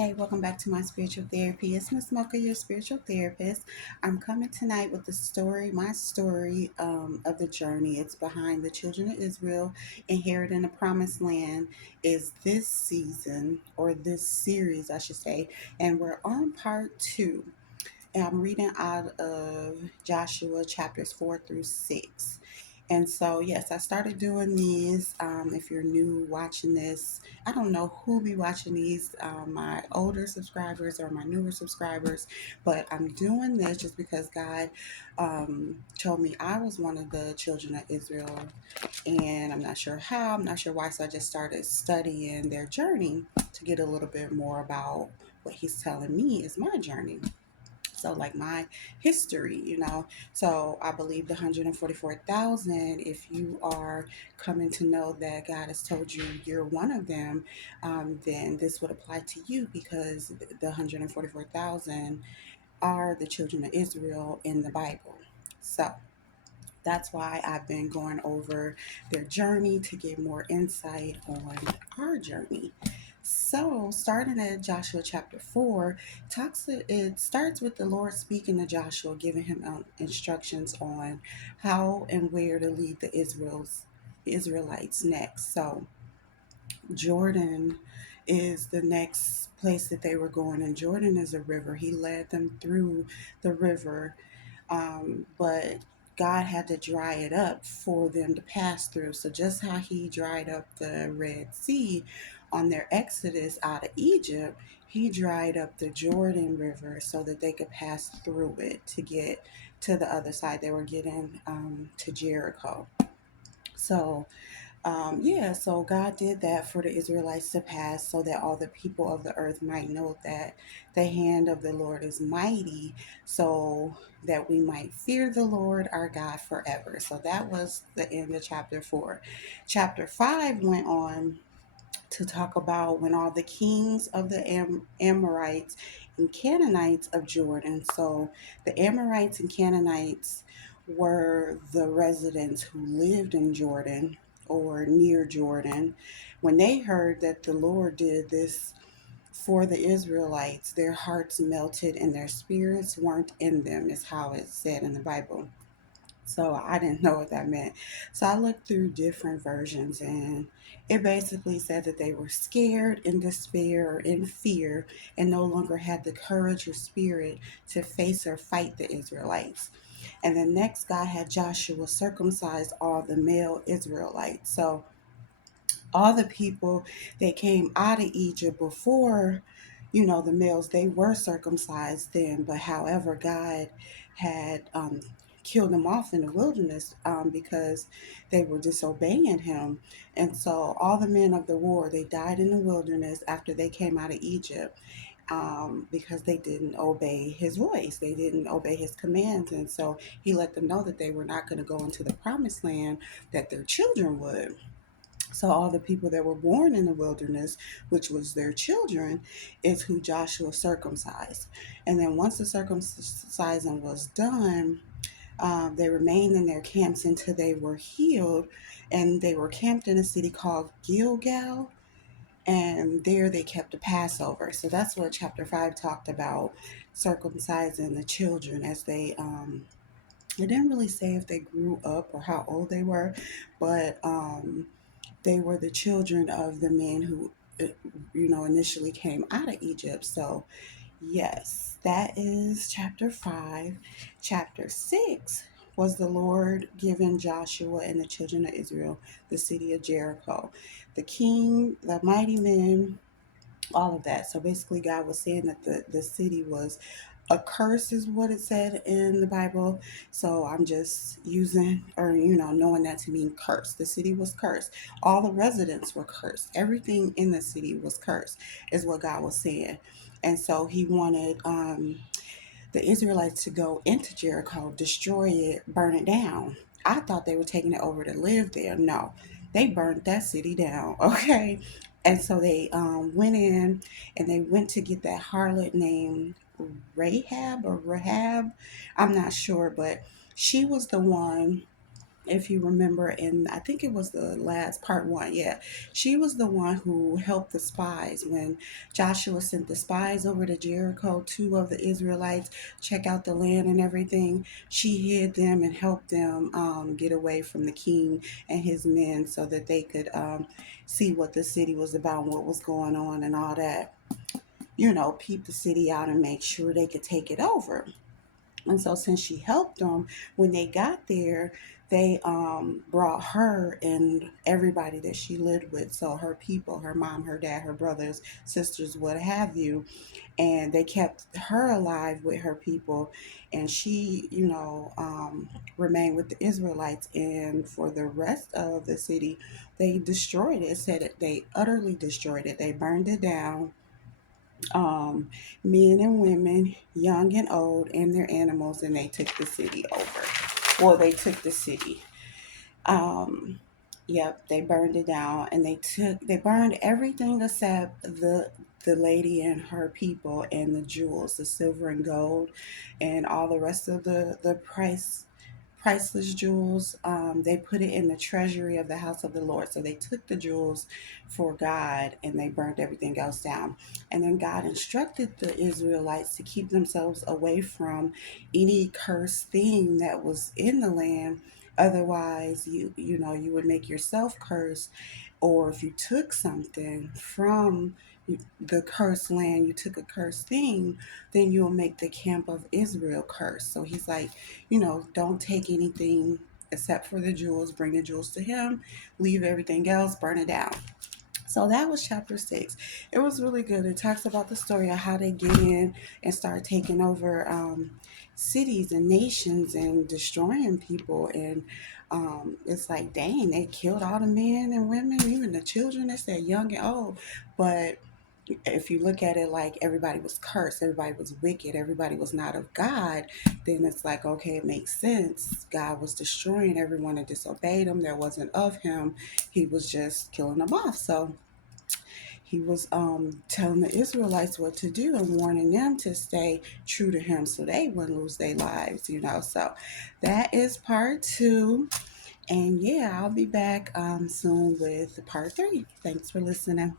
Hey, welcome back to my spiritual therapy. It's Miss Mocha, your spiritual therapist. I'm coming tonight with the story, my story of the journey. It's behind the children of Israel inheriting the promised land. Is this season or this series, I should say, and we're on part two. And I'm reading out of Joshua chapters 4 through 6. And so, yes, I started doing these. If you're new watching this, I don't know who be watching these, my older subscribers or my newer subscribers, but I'm doing this just because God told me I was one of the children of Israel, and I'm not sure how, I'm not sure why. So I just started studying their journey to get a little bit more about what He's telling me is my journey. So, like my history. So I believe the 144,000, if you are coming to know that God has told you you're one of them, then this would apply to you because the 144,000 are the children of Israel in the Bible. So that's why I've been going over their journey to get more insight on our journey. So, starting at Joshua chapter 4, it starts with the Lord speaking to Joshua, giving him instructions on how and where to lead the Israelites next. So, Jordan is the next place that they were going, and Jordan is a river. He led them through the river, but God had to dry it up for them to pass through. So just how He dried up the Red Sea on their exodus out of Egypt, He dried up the Jordan River so that they could pass through it to get to the other side. They were getting to Jericho. So yeah, so God did that for the Israelites to pass so that all the people of the earth might know that the hand of the Lord is mighty, so that we might fear the Lord our God forever. So that was the end of chapter 4. Chapter 5 went on to talk about when all the kings of the Amorites and Canaanites of Jordan. So the Amorites and Canaanites were the residents who lived in Jordan or near Jordan. When they heard that the Lord did this for the Israelites, their hearts melted and their spirits weren't in them, is how it's said in the Bible. So I didn't know what that meant. So I looked through different versions, and it basically said that they were scared, in despair, or in fear, and no longer had the courage or spirit to face or fight the Israelites. And then next, God had Joshua circumcise all the male Israelites. So all the people that came out of Egypt before, the males, they were circumcised then, but however, God had killed them off in the wilderness because they were disobeying Him. And so all the men of the war, they died in the wilderness after they came out of Egypt. Because they didn't obey His voice, they didn't obey His commands, and so He let them know that they were not going to go into the promised land, that their children would. So all the people that were born in the wilderness, which was their children, is who Joshua circumcised. And then once the circumcision was done, they remained in their camps until they were healed. And they were camped in a city called Gilgal. And there they kept a Passover. So that's what chapter 5 talked about, circumcising the children as it didn't really say if they grew up or how old they were, but they were the children of the men who, initially came out of Egypt. So, yes, that is chapter 5. Chapter 6 was the Lord giving Joshua and the children of Israel the city of Jericho. The king, the mighty men, all of that. So basically, God was saying that the city was a curse, is what it said in the Bible. So I'm just using, or knowing that to mean cursed. The city was cursed. All the residents were cursed. Everything in the city was cursed, is what God was saying. And so He wanted the Israelites to go into Jericho, destroy it, burn it down. I thought they were taking it over to live there. No, they burnt that city down. Okay. And so they went in, and they went to get that harlot named Rahab or Rahab. I'm not sure, but she was the one If you remember, in I think it was the last part one, yeah, she was the one who helped the spies when Joshua sent the spies over to Jericho, two of the Israelites, check out the land and everything. She hid them and helped them get away from the king and his men so that they could see what the city was about and what was going on and all that. Peep the city out and make sure they could take it over. And so, since she helped them, when they got there, they brought her and everybody that she lived with. So, her people, her mom, her dad, her brothers, sisters, what have you. And they kept her alive with her people. And she, remained with the Israelites. And for the rest of the city, they destroyed it. It said it, they utterly destroyed it. They burned it down, um, men and women, young and old, and their animals, and they took the city over. Well, they took the city. Um, yep, they burned it down, and they burned everything except the lady and her people and the jewels, the silver and gold, and all the rest of the priceless jewels. They put it in the treasury of the house of the Lord. So they took the jewels for God and they burned everything else down. And then God instructed the Israelites to keep themselves away from any cursed thing that was in the land. Otherwise, you would make yourself cursed. Or if you took something from the cursed land, you took a cursed thing, then you'll make the camp of Israel cursed. So he's like, don't take anything except for the jewels, bring the jewels to him, leave everything else, burn it down. So that was chapter 6. It was really good. It talks about the story of how they get in and start taking over cities and nations and destroying people. And it's like, dang, they killed all the men and women, even the children. They said young and old. But if you look at it like everybody was cursed, everybody was wicked, everybody was not of God, then it's like, okay, it makes sense. God was destroying everyone that disobeyed him, that wasn't of him. He was just killing them off. So he was telling the Israelites what to do and warning them to stay true to him so they wouldn't lose their lives. So that is part 2. And yeah, I'll be back soon with part 3. Thanks for listening.